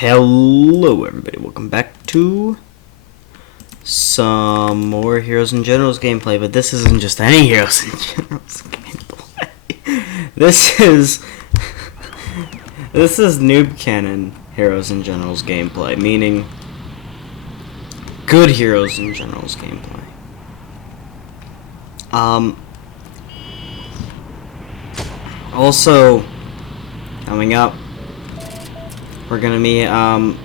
Hello everybody, welcome back to some more Heroes and Generals gameplay, but this isn't just any Heroes and Generals gameplay. This is Noob Cannon Heroes and Generals gameplay, meaning good Heroes and Generals gameplay. Also coming up, we're gonna be, well,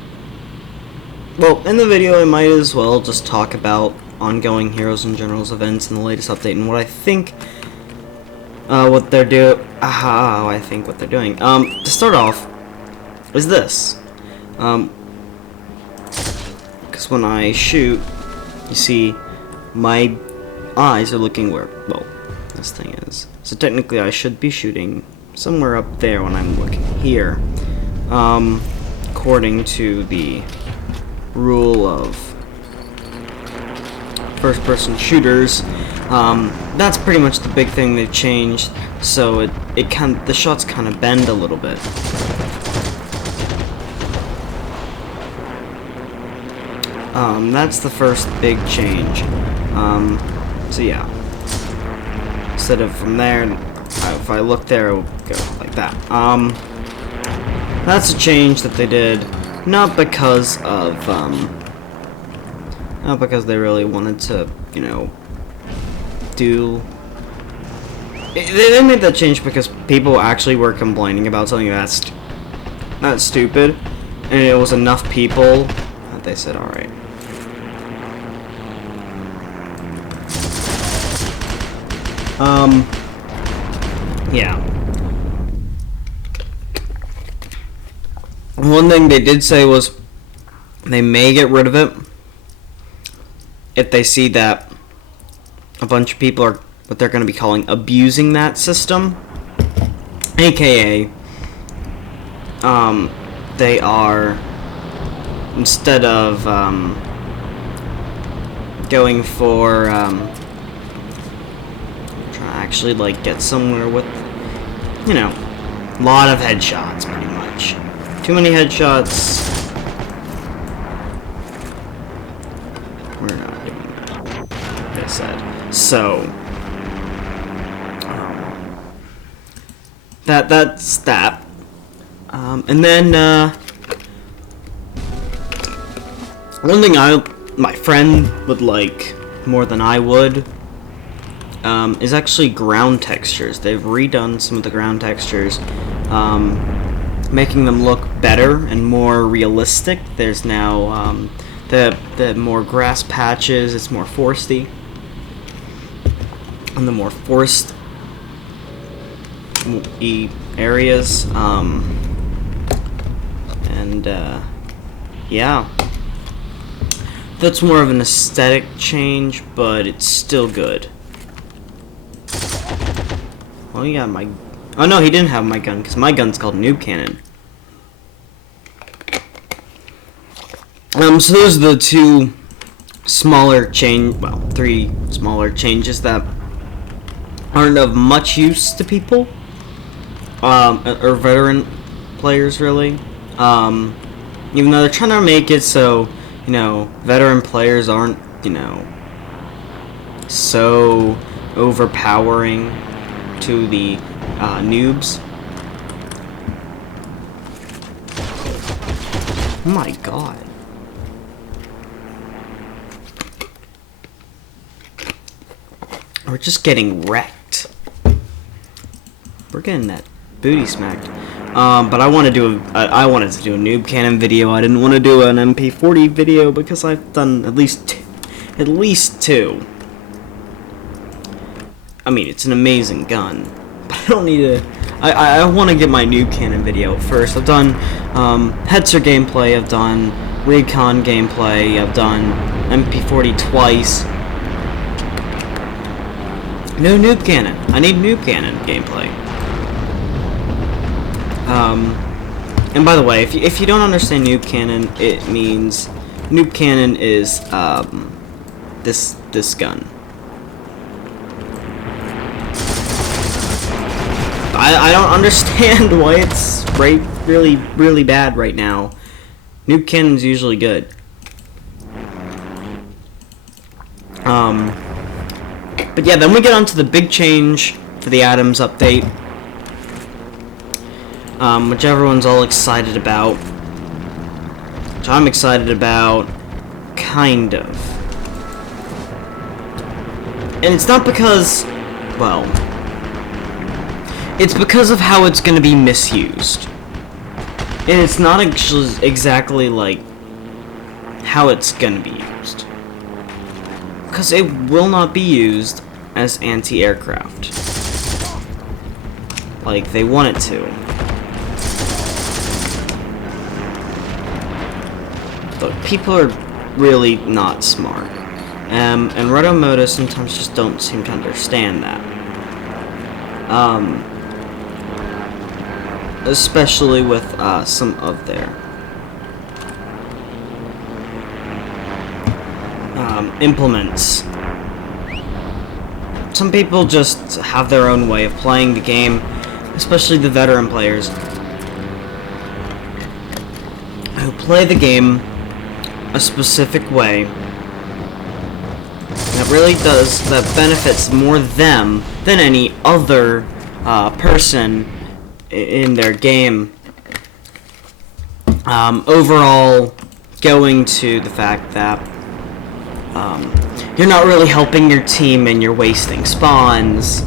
in the video I might as well just talk about ongoing Heroes and Generals events and the latest update and what I think, what they're doing. How I think what they're doing. To start off, is this. Because when I shoot, you see, my eyes are looking where, well, this thing is. So technically I should be shooting somewhere up there when I'm looking here. According to the rule of first-person shooters, that's pretty much the big thing they've changed. So the shots kind of bend a little bit. That's the first big change. So yeah, instead of from there, if I look there, it will go like that. That's a change that they did, not because they really wanted to, you know, they made that change because people actually were complaining about something that's stupid, and it was enough people that they said, alright. Yeah. One thing they did say was they may get rid of it if they see that a bunch of people are what they're going to be calling abusing that system, aka they are, instead of going for trying to actually like get somewhere with, you know, a lot of headshots pretty much. Too many headshots. We're not doing that, they said. So, that's that. And then, one thing my friend would like more than I would, is actually ground textures. They've redone some of the ground textures, making them look better and more realistic. There's now the more grass patches. It's more foresty, and the more forest areas. Yeah, that's more of an aesthetic change, but it's still good. Well, you got my. Oh no, he didn't have my gun, because my gun's called Noob Cannon. So those are the two smaller three smaller changes that aren't of much use to people, or veteran players, really. Even though they're trying to make it so, you know, veteran players aren't, you know, so overpowering to the noobs. Oh my god. We're just getting wrecked. We're getting that booty smacked. But I wanted to do a Noob Cannon video. I didn't want to do an MP40 video because I've done at least two. I mean, it's an amazing gun, but I don't need to. I want to get my Noob Cannon video first. I've done Hetzer gameplay. I've done Recon gameplay. I've done MP40 twice. No Noob Cannon. I need Noob Cannon gameplay. And by the way, if you don't understand Noob Cannon, it means Noob Cannon is this gun. I don't understand why it's really bad right now. Noob cannon's usually good. But yeah, then we get on to the big change for the Atoms update, which everyone's all excited about. Which I'm excited about, kind of. And it's not because, well, it's because of how it's going to be misused. And it's not actually exactly like how it's going to be used. Because it will not be used as anti-aircraft. Like they want it to. But people are really not smart. And Rotomoto sometimes just don't seem to understand that. Especially with some of their implements. Some people just have their own way of playing the game, especially the veteran players who play the game a specific way that benefits more them than any other person in their game. Overall, going to the fact that you're not really helping your team and you're wasting spawns,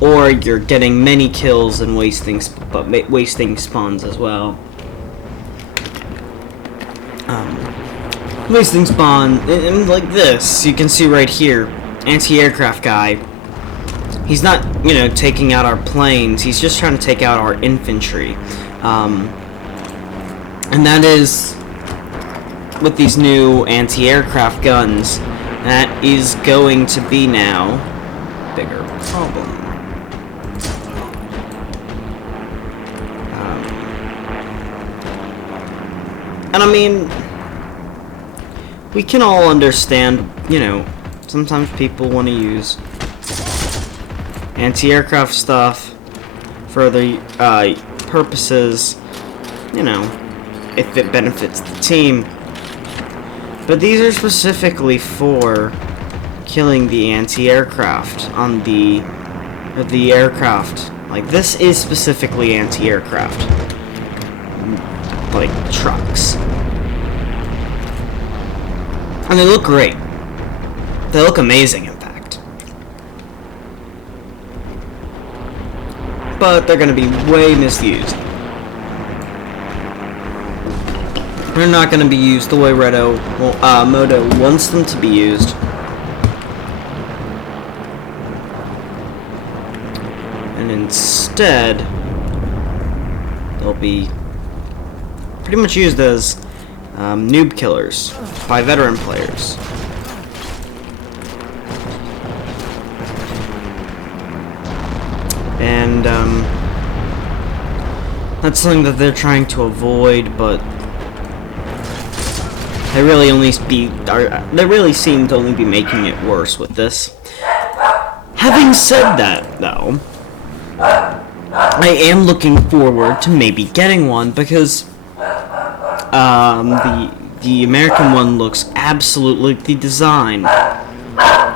or you're getting many kills and wasting spawns as well. Wasting spawn, and like this, you can see right here, anti-aircraft guy. He's not, you know, taking out our planes, he's just trying to take out our infantry. And that is, with these new anti-aircraft guns, that is going to be now a bigger problem. And I mean, we can all understand, you know, sometimes people want to use anti-aircraft stuff for other purposes, you know, if it benefits the team. But these are specifically for killing the anti-aircraft on the aircraft. Like, this is specifically anti-aircraft. Like, trucks. And they look great. They look amazing, in fact. But they're gonna be way misused. They're not gonna be used the way Moto wants them to be used. And instead, they'll be pretty much used as noob killers by veteran players. And that's something that they're trying to avoid, but they really seem to only be making it worse with this. Having said that, though, I am looking forward to maybe getting one, because the American one looks absolutely the design.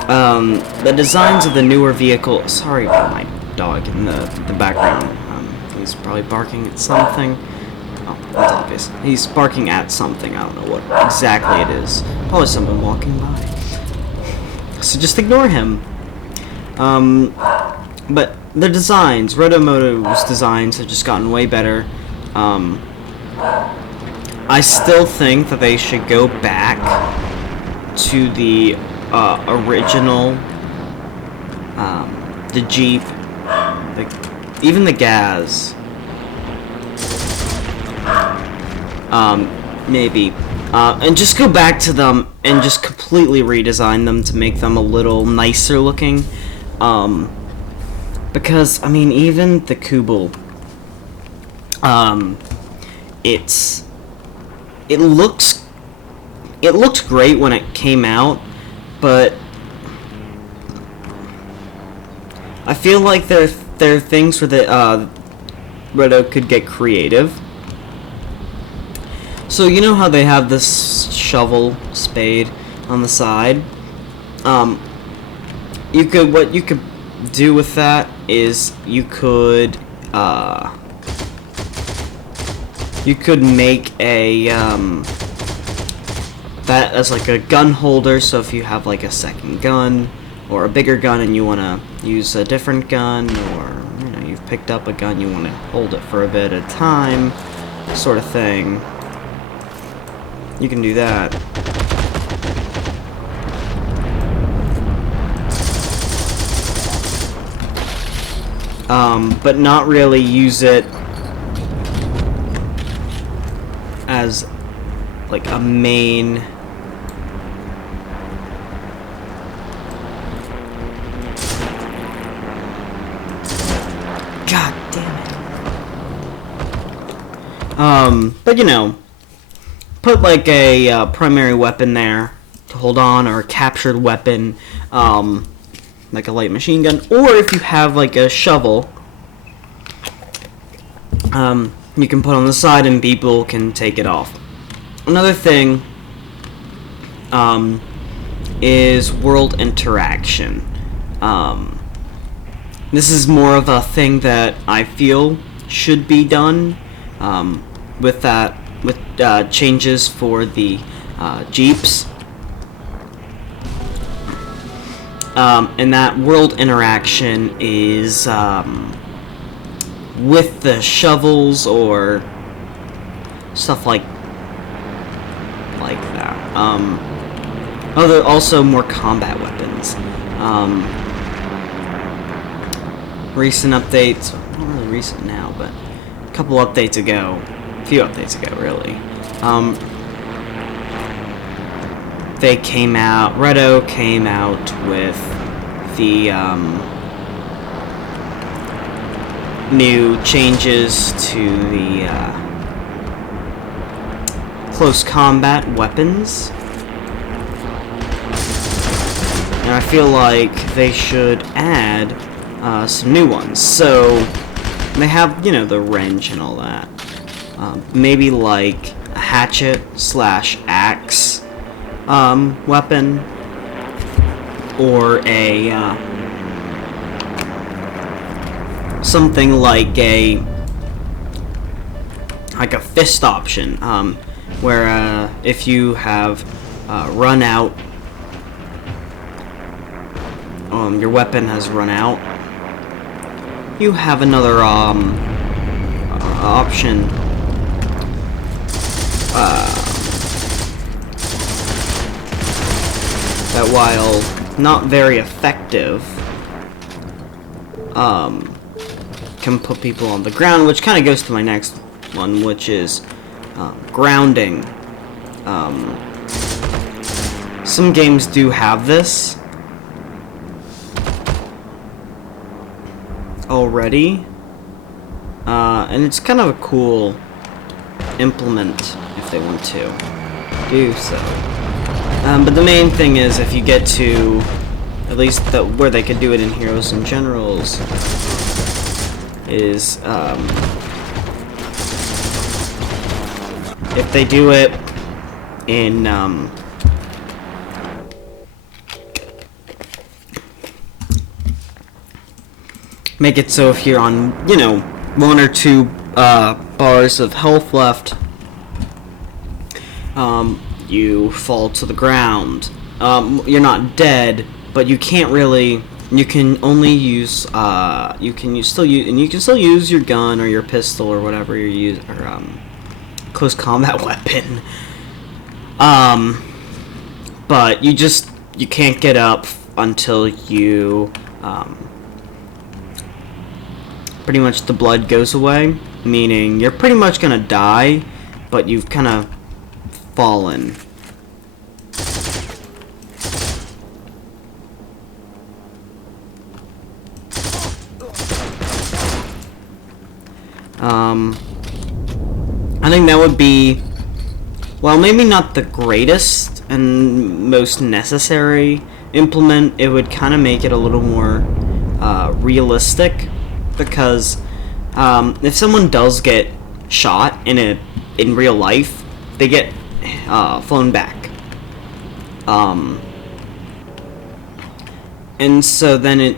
The designs of the newer vehicle. Sorry for my dog in the background. He's probably barking at something. Oh, that's obvious. He's barking at something. I don't know what exactly it is. Probably someone walking by. So just ignore him. But the designs, Rotomoto's designs have just gotten way better. I still think that they should go back to the original, the Jeep, even the Gaz. Maybe. And just go back to them and just completely redesign them to make them a little nicer looking. Because, I mean, even the Kubel, it looked great when it came out, but I feel like there are things where the Roto could get creative. So you know how they have this shovel, spade on the side? What you could do with that is you could make a that as like a gun holder. So if you have like a second gun or a bigger gun and you want to use a different gun, or you know, you've picked up a gun, you want to hold it for a bit at a time, sort of thing, you can do that. But not really use it as like a main God damn it. But you know, put like a primary weapon there to hold on, or a captured weapon, like a light machine gun, or if you have like a shovel, you can put on the side and people can take it off. Another thing is world interaction. This is more of a thing that I feel should be done with changes for the Jeeps. And that world interaction is with the shovels or stuff like that. There are also more combat weapons. Recent updates, not really recent now, but a couple updates ago, a few updates ago, really. They came out, Redo came out with the new changes to the close combat weapons, and I feel like they should add some new ones. So they have, you know, the wrench and all that. Maybe like a hatchet / axe weapon, or a something like a fist option, where if you have run out, your weapon has run out, you have another option that, while not very effective, can put people on the ground, which kind of goes to my next one, which is grounding. Some games do have this already, and it's kind of a cool implement if they want to do so. But the main thing is, if you get to, at least where they could do it in Heroes and Generals, is if they do it in make it so if you're on, you know, 1 or 2 bars of health left, you fall to the ground. You're not dead, but you can't really. You can only use. You can still use your gun or your pistol or whatever you're using, or close combat weapon. But you can't get up until you pretty much the blood goes away, meaning you're pretty much gonna die, but you've kind of fallen. I think that would be, well, maybe not the greatest and most necessary implement. It would kind of make it a little more realistic, because if someone does get shot in real life, they get flown back. And so then it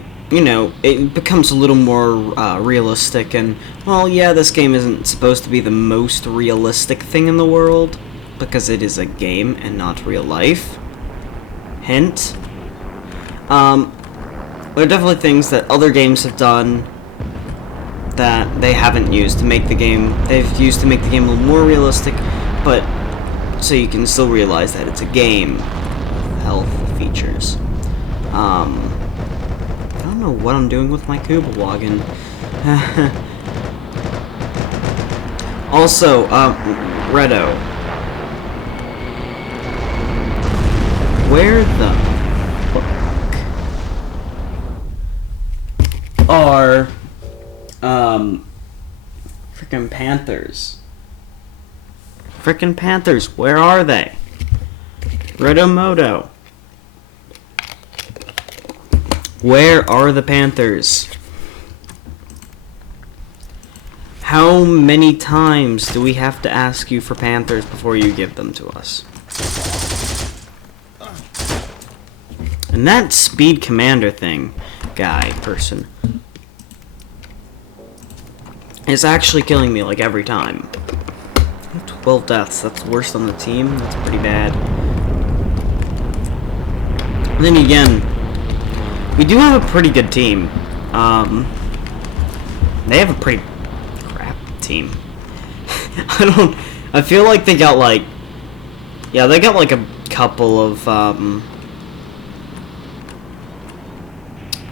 becomes a little more realistic, and, well, yeah, this game isn't supposed to be the most realistic thing in the world, because it is a game and not real life. Hint. There are definitely things that other games have done that they haven't used to make the game. They've used to make the game a little more realistic, but so you can still realize that it's a game. Health features. I don't know what I'm doing with my Kuba-wagon. Also, Redo. Where the fuck are frickin' Panthers? Frickin' Panthers, where are they? Redomoto. Where are the Panthers? How many times do we have to ask you for Panthers before you give them to us? And that speed commander thing, person, is actually killing me like every time. 12 deaths, that's worse on the team, that's pretty bad. And then again, we do have a pretty good team. They have a pretty crap team. I feel like they got like, yeah, they got like a couple of,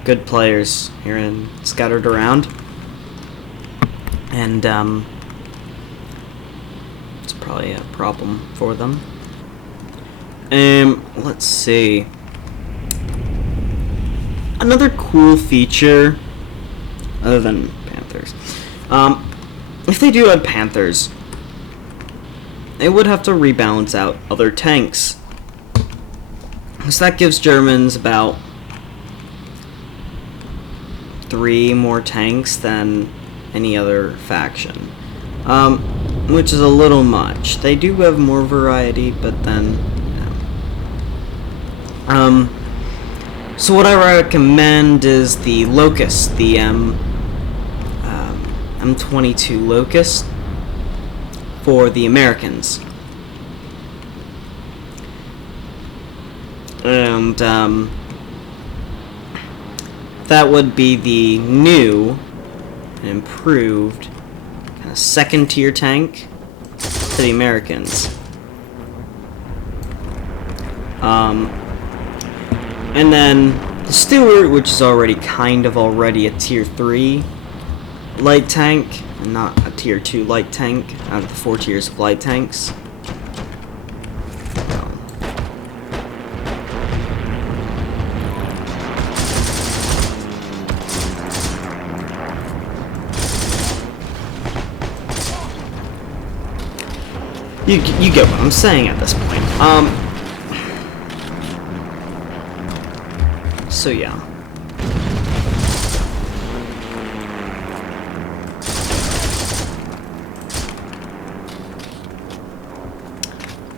good players here and scattered around. And, it's probably a problem for them. Let's see. Another cool feature, other than Panthers, if they do add Panthers, they would have to rebalance out other tanks. So that gives Germans about 3 more tanks than any other faction, which is a little much. They do have more variety, but then, so what I recommend is the Locust, the M22 Locust for the Americans. And that would be the new and improved kind of second tier tank to the Americans. And then the Stuart, which is already a tier 3 light tank, and not a tier 2 light tank out of the 4 tiers of light tanks. You get what I'm saying at this point. So yeah.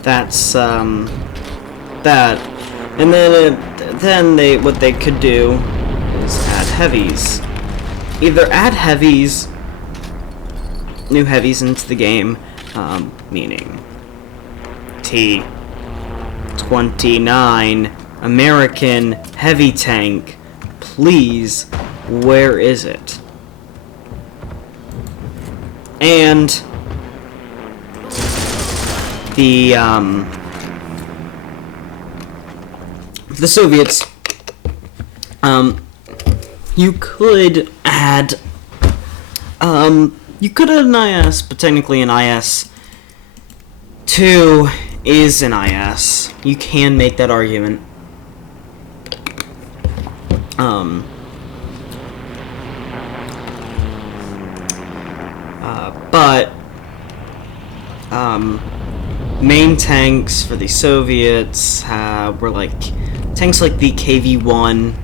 That's that, and then what they could do is add heavies. Either add heavies, new heavies into the game, meaning T-29 American heavy tank. Please, where is it? And the Soviets, you could add an IS, but technically an IS-2 is an IS. You can make that argument. But main tanks for the Soviets were like tanks like the KV-1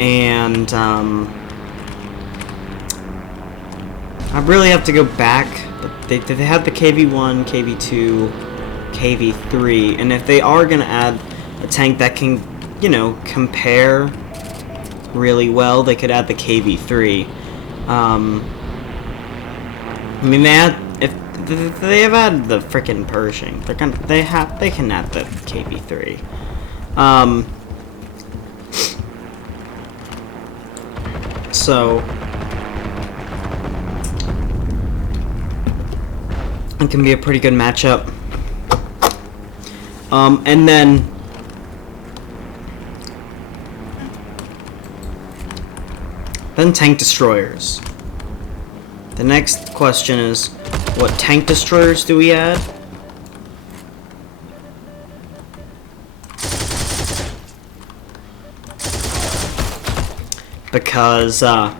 and I really have to go back, but they have the KV-1, KV-2, KV-3, and if they are gonna add a tank that can, you know, compare really well, they could add the KV-3. I mean, if they have added the frickin' Pershing, they can add the KV-3. So it can be a pretty good matchup. And then tank destroyers. The next question is, what tank destroyers do we add? Because, well,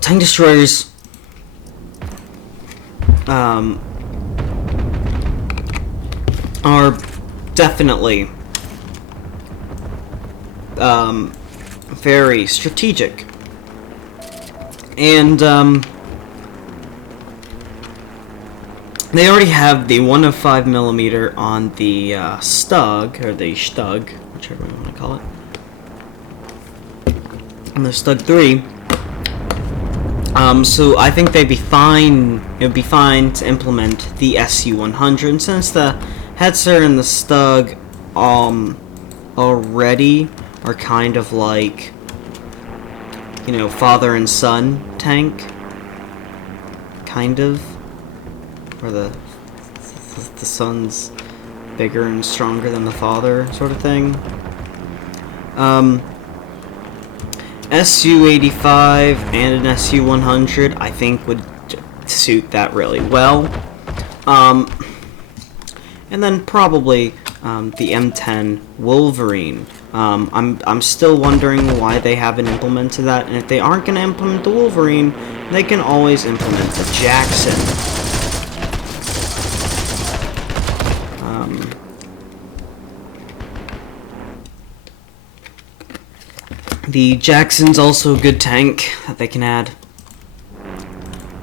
tank destroyers, are definitely, very strategic. And, they already have the 105mm on the, Stug, or the Stug, whichever you want to call it. And the Stug 3. So I think they'd be fine. It would be fine to implement the SU-100 since the Hetzer and the Stug, already are kind of like, you know, father and son tank, kind of, where the son's bigger and stronger than the father, sort of thing. SU-85 and an SU-100, I think, would suit that really well. And then probably the M10 Wolverine. I'm still wondering why they haven't implemented that, and if they aren't going to implement the Wolverine, they can always implement the Jackson. The Jackson's also a good tank that they can add.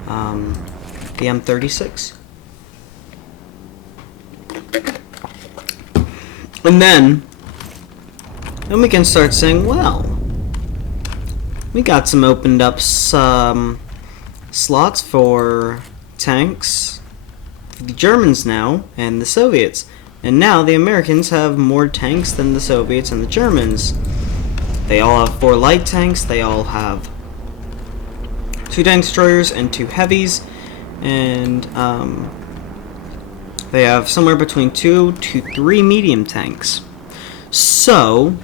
The M36. And then we can start saying, well, we got some opened up slots for tanks for the Germans now and the Soviets. And now the Americans have more tanks than the Soviets and the Germans. They all have 4 light tanks, they all have 2 tank destroyers and 2 heavies, and they have somewhere between 2 to 3 medium tanks. So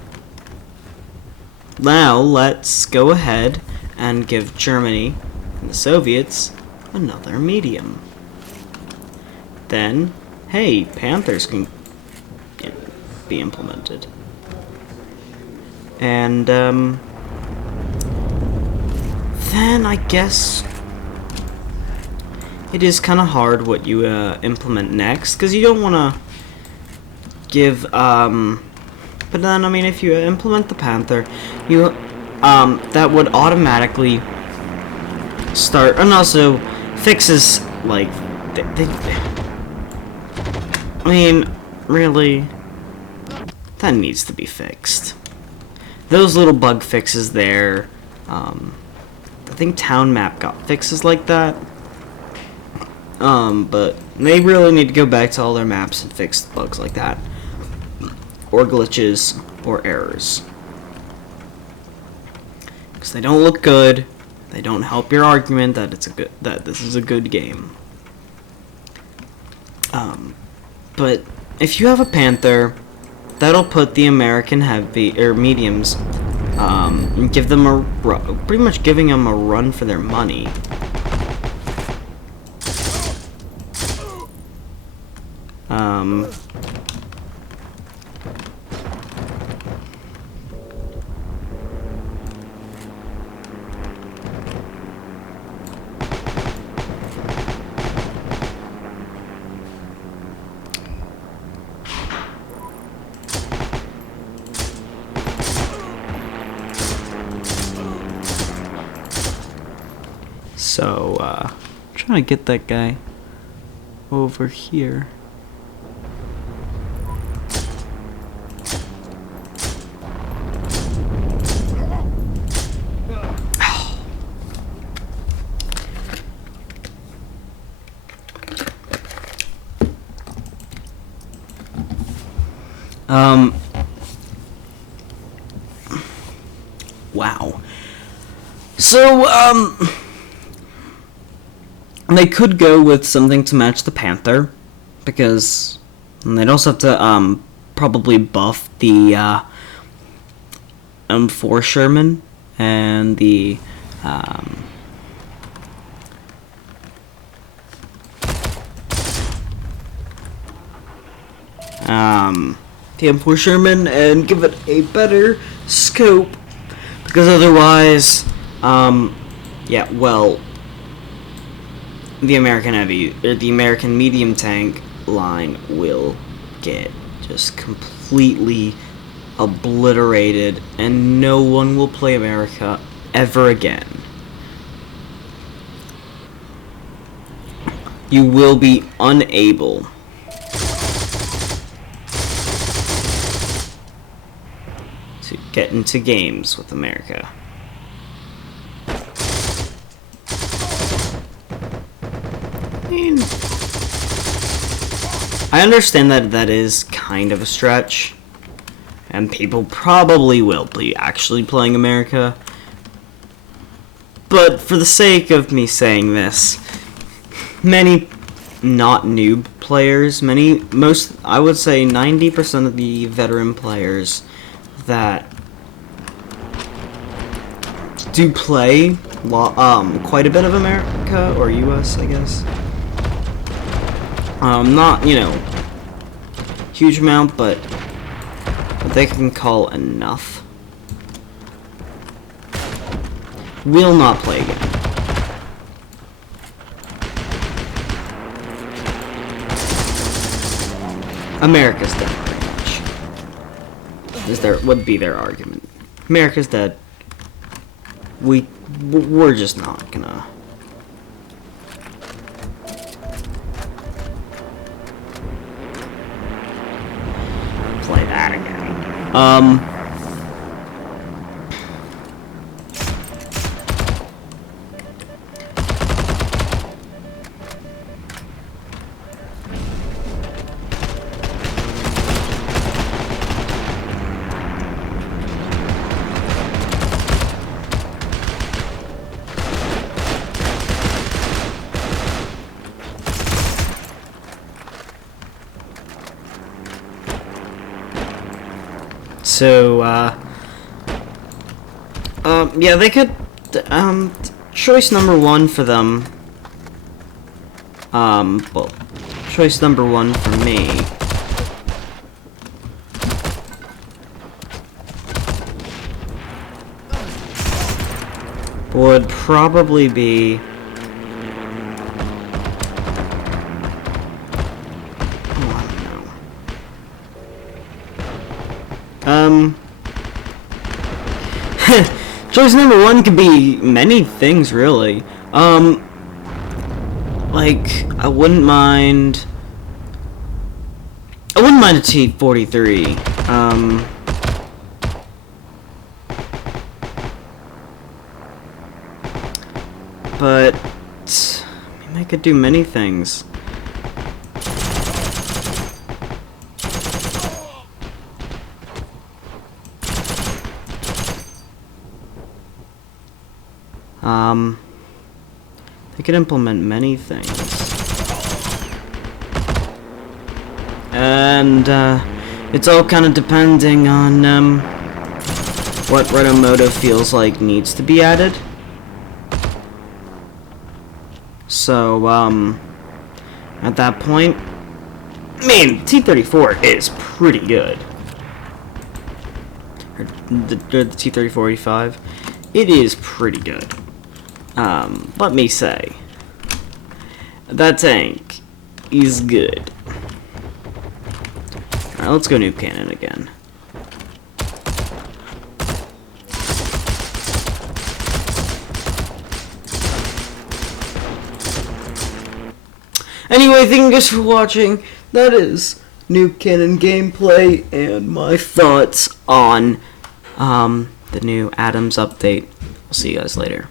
now let's go ahead and give Germany and the Soviets another medium. Then, hey, Panthers can be implemented. And then I guess it is kind of hard what you implement next, because you don't want to give but then I mean, if you implement the Panther, you that would automatically start, and also fixes like I mean, really, that needs to be fixed. Those little bug fixes there, I think Town Map got fixes like that, but they really need to go back to all their maps and fix bugs like that, or glitches, or errors, because they don't look good. They don't help your argument that this is a good game. But if you have a Panther, that'll put the American heavy or mediums, and give them pretty much giving them a run for their money. So, trying to get that guy over here. Wow. So, they could go with something to match the Panther, because they'd also have to, probably buff the, M4 Sherman and the, the M4 Sherman and give it a better scope, because otherwise, yeah, well, the American medium tank line will get just completely obliterated, and no one will play America ever again. You will be unable to get into games with America. I understand that that is kind of a stretch, and people probably will be actually playing America, but for the sake of me saying this, many not noob players, I would say 90% of the veteran players that do play quite a bit of America, or US, I guess. Not, you know, huge amount, but what they can call enough, will not play again. America's dead, pretty much. Would be their argument. America's dead. We're just not gonna play that again. So, yeah, they could, choice number one for them, well, choice number one for me would probably be, choice number one could be many things, really. Like, I wouldn't mind a T-43. But I mean, I could do many things. They could implement many things. And, it's all kind of depending on, what Redomoto feels like needs to be added. So, at that point, I mean, T-34 is pretty good. Or the T-34-85, it is pretty good. Let me say, that tank is good. Alright, let's go Noob Cannon again. Anyway, thank you guys for watching. That is Noob Cannon gameplay and my thoughts on the new Adams update. I'll see you guys later.